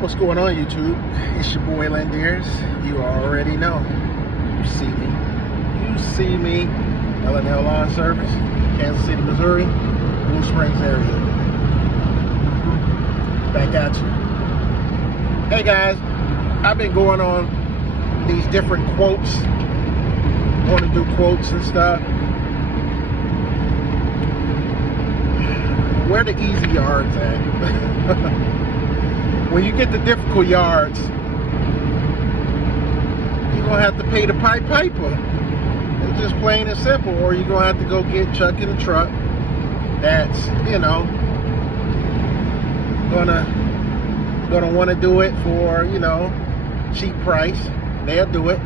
What's going on, YouTube? It's your boy Landeers. You already know. You see me. You see me. L&L Lawn Service, Kansas City, Missouri, Blue Springs area. Back at you. Hey guys, I've been going on these different quotes. Want to do quotes and stuff. Where the easy yards at? When you get the difficult yards, you're gonna have to pay the piper. It's just plain and simple. Or you're gonna have to go get Chuck in the truck that's, gonna want to do it for, cheap price. They'll do it.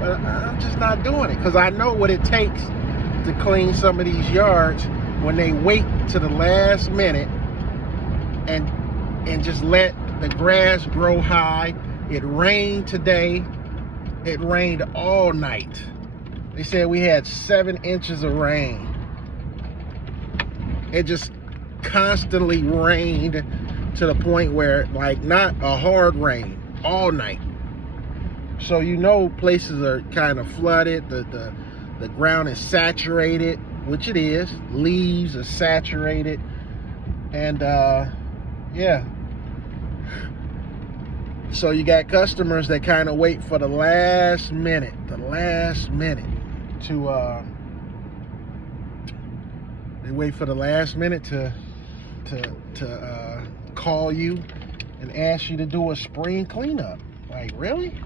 But I'm just not doing it because I know what it takes to clean some of these yards when they wait to the last minute and just let the grass grow high. It rained today. It rained all night. They said we had 7 inches of rain. It just constantly rained to the point where, like, not a hard rain all night. So places are kind of flooded. The ground is saturated, which it is. Leaves are saturated. And yeah. So you got customers that kind of wait for the last minute to they wait for the last minute to call you and ask you to do a spring cleanup. Like, really?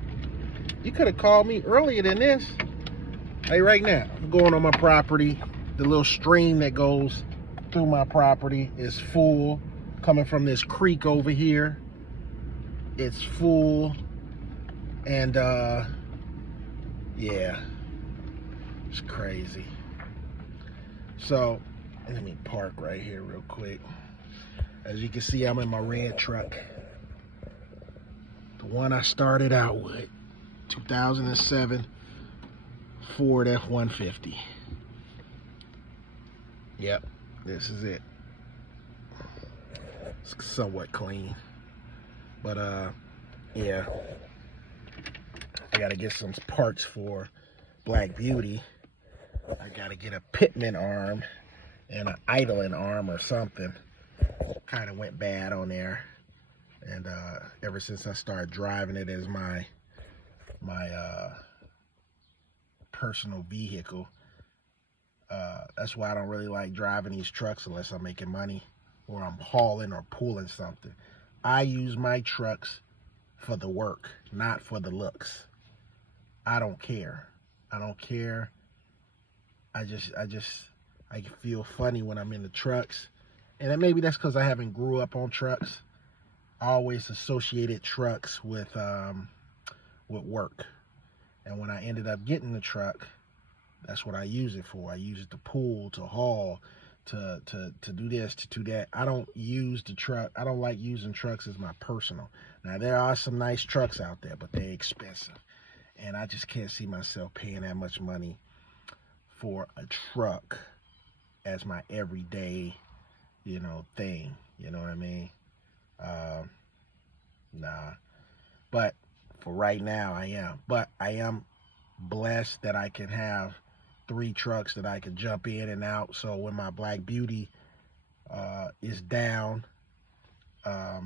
You could have called me earlier than this. Like right now, I'm going on my property. The little stream that goes through my property is full, coming from this creek over here. It's full, and yeah, it's crazy. So let me park right here real quick. As you can see, I'm in my red truck, the one I started out with, 2007 Ford F-150. Yep, this is it. It's somewhat clean. But yeah, I gotta get some parts for Black Beauty. I gotta get a pitman arm and an idling arm or something. Kind of went bad on there, and ever since I started driving it as my personal vehicle, that's why I don't really like driving these trucks unless I'm making money or I'm hauling or pulling something. I use my trucks for the work, not for the looks. I don't care. I don't care. I feel funny when I'm in the trucks. And maybe that's because I haven't grew up on trucks. I always associated trucks with work. And when I ended up getting the truck, that's what I use it for. I use it to pull, to haul, to do this, to do that. I don't use the truck. I don't like using trucks as my personal. Now, there are some nice trucks out there, but they're expensive. And I just can't see myself paying that much money for a truck as my everyday, thing. You know what I mean? Nah. But for right now, I am. But I am blessed that I can have 3 trucks that I can jump in and out. So when my Black Beauty is down, I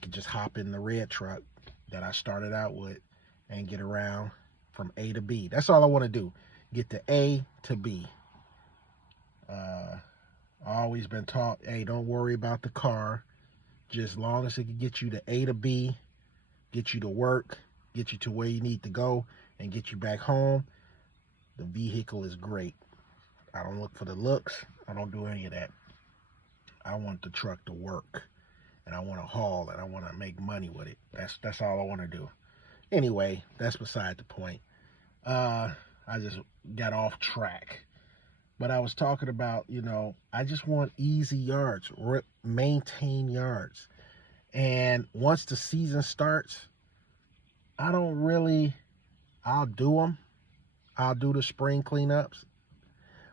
can just hop in the red truck that I started out with and get around from A to B. That's all I want to do. Get to A to B. I've always been taught, hey, don't worry about the car. Just as long as it can get you to A to B, get you to work, get you to where you need to go, and get you back home, the vehicle is great. I don't look for the looks. I don't do any of that. I want the truck to work, and I want to haul, and I want to make money with it. That's all I want to do. Anyway, that's beside the point. I just got off track. But I was talking about, I just want easy yards, maintain yards. And once the season starts, I'll do them. I'll do the spring cleanups,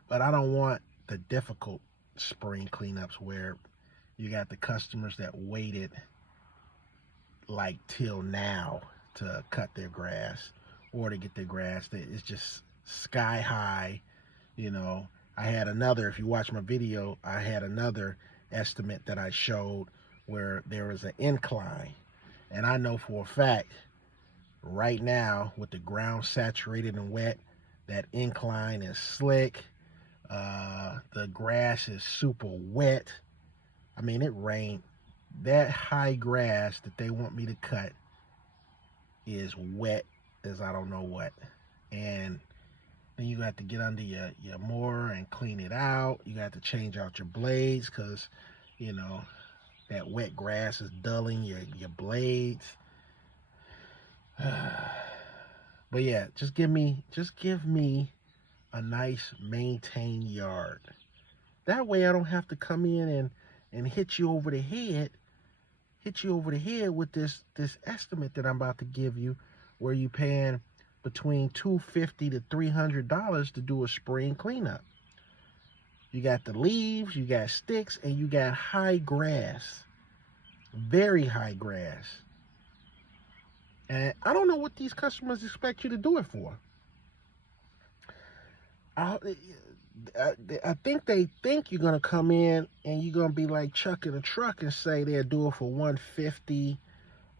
but I don't want the difficult spring cleanups where you got the customers that waited like till now to cut their grass or to get their grass. It's just sky high. You know, I had another, if you watch my video, I had another estimate that I showed where there was an incline. And I know for a fact, right now, with the ground saturated and wet, that incline is slick. The grass is super wet. I mean, it rained. That high grass that they want me to cut is wet as I don't know what. And then you got to get under your mower and clean it out. You got to change out your blades because, you know, that wet grass is dulling your blades. But yeah, just give me a nice maintained yard. That way I don't have to come in and hit you over the head with this estimate that I'm about to give you, where you paying between $250 to $300 to do a spring cleanup. You got the leaves, you got sticks, and you got high grass, very high grass. And I don't know what these customers expect you to do it for. I think they think you're gonna come in and you're gonna be like Chuck in a truck and say they'll do it for $150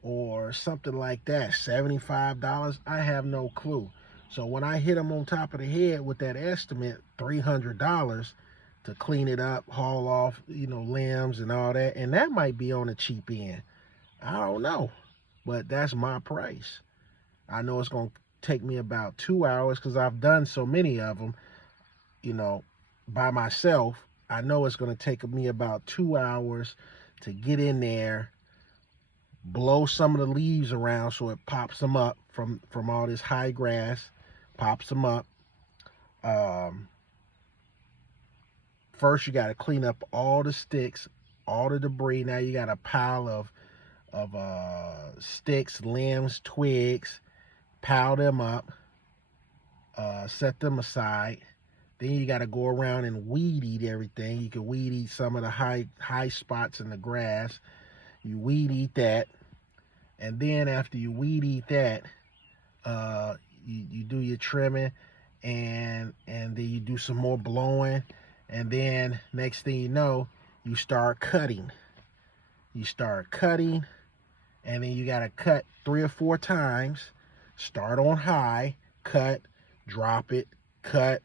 or something like that, $75. I have no clue. So when I hit them on top of the head with that estimate, $300 to clean it up, haul off, you know, limbs and all that, and that might be on the cheap end. I don't know, but that's my price. I know it's gonna take me about 2 hours because I've done so many of them, you know, by myself. I know it's gonna take me about 2 hours to get in there, blow some of the leaves around so it pops them up from all this high grass, pops them up. First you got to clean up all the sticks, all the debris. Now you got a pile of sticks, limbs, twigs. Pile them up, set them aside. Then you got to go around and weed eat everything. You can weed eat some of the high spots in the grass. You weed eat that, and then after you weed eat that, you do your trimming, and then you do some more blowing, and then next thing you know, you start cutting. You start cutting, and then you got to cut 3 or 4 times. Start on high, cut, drop it, cut,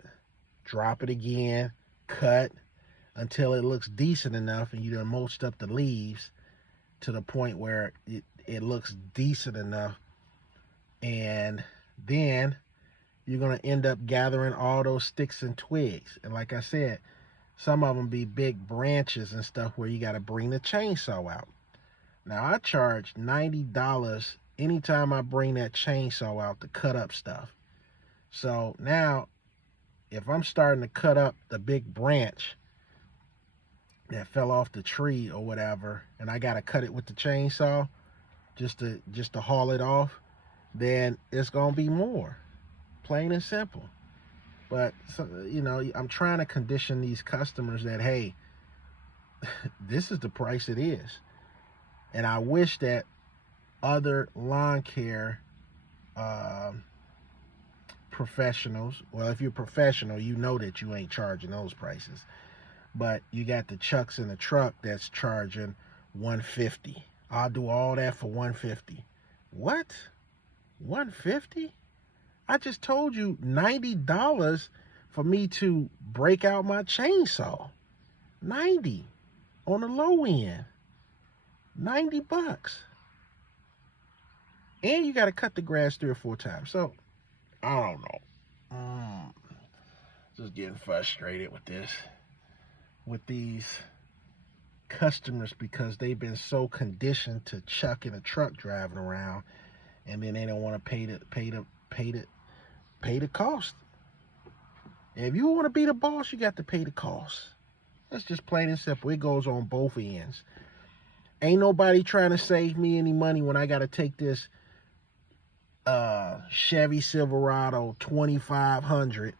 drop it again, cut, until it looks decent enough and you done mulched up the leaves to the point where it looks decent enough. And then you're going to end up gathering all those sticks and twigs. And like I said, some of them be big branches and stuff where you got to bring the chainsaw out. Now I charge $90 anytime I bring that chainsaw out to cut up stuff. So now, if I'm starting to cut up the big branch that fell off the tree or whatever, and I gotta cut it with the chainsaw just to haul it off, then it's gonna be more, plain and simple. But you know, I'm trying to condition these customers that, hey, this is the price it is. And I wish that other lawn care professionals, well, if you're a professional, you know that you ain't charging those prices. But you got the Chucks in the truck that's charging $150. I'll do all that for $150. What? $150? I just told you $90 for me to break out my chainsaw. $90 on the low end. $90. And you got to cut the grass 3 or 4 times. So, I don't know. Just getting frustrated with this. With these customers because they've been so conditioned to Chuck in a truck driving around, and then they don't want to pay the cost. And if you want to be the boss, you got to pay the cost. That's just plain and simple. It goes on both ends. Ain't nobody trying to save me any money when I got to take this Chevy Silverado 2500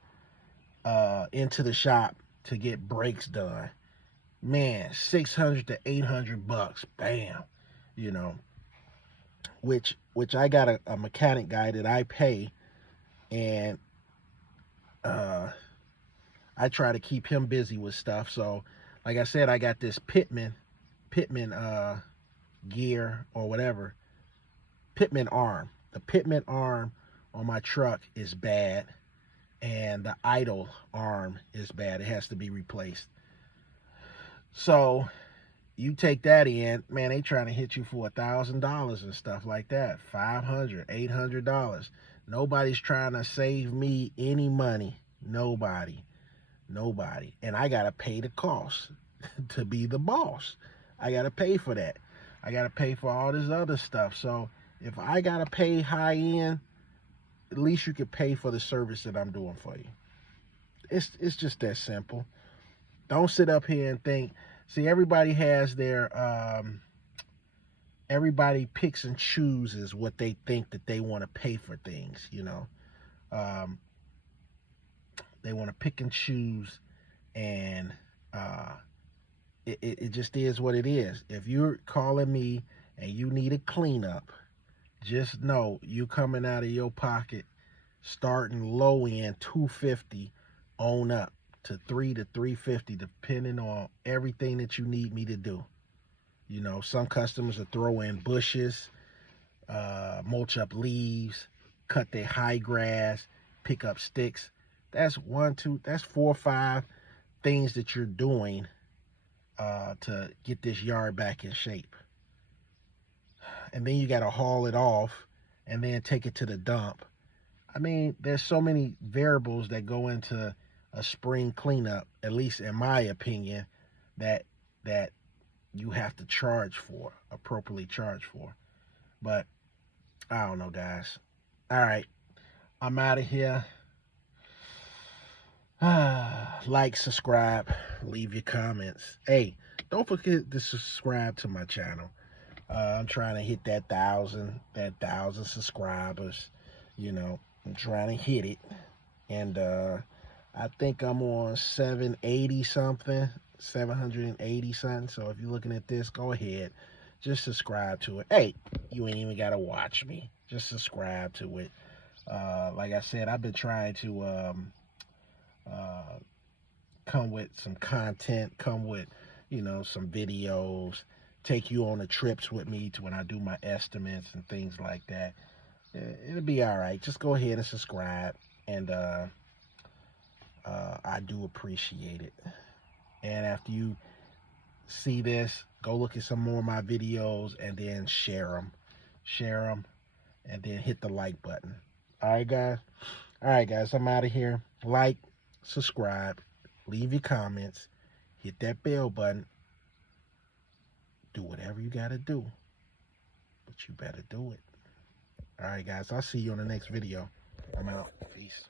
into the shop to get brakes done. Man, $600 to $800, bam. You know, which I got a mechanic guy that I pay, and I try to keep him busy with stuff. So, like I said, I got this Pitman gear or whatever, Pitman arm. The Pitman arm on my truck is bad, and the idle arm is bad. It has to be replaced. So you take that in, man, they trying to hit you for $1,000 and stuff like that. $500, $800. Nobody's trying to save me any money. Nobody. And I gotta pay the cost to be the boss. I gotta pay for that. I gotta pay for all this other stuff. So if I gotta pay high end, at least you could pay for the service that I'm doing for you. It's just that simple. Don't sit up here and think. See, everybody has their everybody picks and chooses what they think that they want to pay for things. Um, they want to pick and choose, and it just is what it is. If you're calling me and you need a cleanup, just know you coming out of your pocket, starting low end 250 on up to 350, depending on everything that you need me to do. Some customers will throw in bushes, mulch up leaves, cut their high grass, pick up sticks. That's that's 4 or 5 things that you're doing to get this yard back in shape. And then you got to haul it off and then take it to the dump. I mean, there's so many variables that go into a spring cleanup, at least in my opinion, that you have to appropriately charge for. But I don't know, guys. All right, I'm out of here. Like, subscribe, leave your comments. Hey, don't forget to subscribe to my channel. I'm trying to hit that thousand subscribers. I'm trying to hit it, and I think I'm on 780 something, 780 something. So if you're looking at this, go ahead, just subscribe to it. Hey, you ain't even gotta watch me. Just subscribe to it. Like I said, I've been trying to uh, come with some content, come with some videos, take you on the trips with me to when I do my estimates and things like that. It'll be all right. Just go ahead and subscribe, and I do appreciate it. And after you see this, go look at some more of my videos and then share them, and then hit the like button. All right, guys, I'm out of here. Like, subscribe, leave your comments, hit that bell button. Do whatever you got to do, but you better do it. All right, guys, I'll see you on the next video. I'm out. Peace.